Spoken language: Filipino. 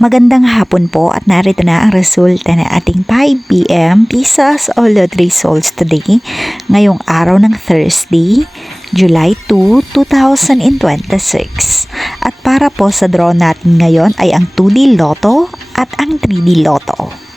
Magandang hapon po at narito na ang resulta ng ating 5 p.m. Pisas o Lottery Results today, ngayong araw ng Thursday, July 2, 2026. At para po sa draw natin ngayon ay ang 2D Lotto at ang 3D Lotto.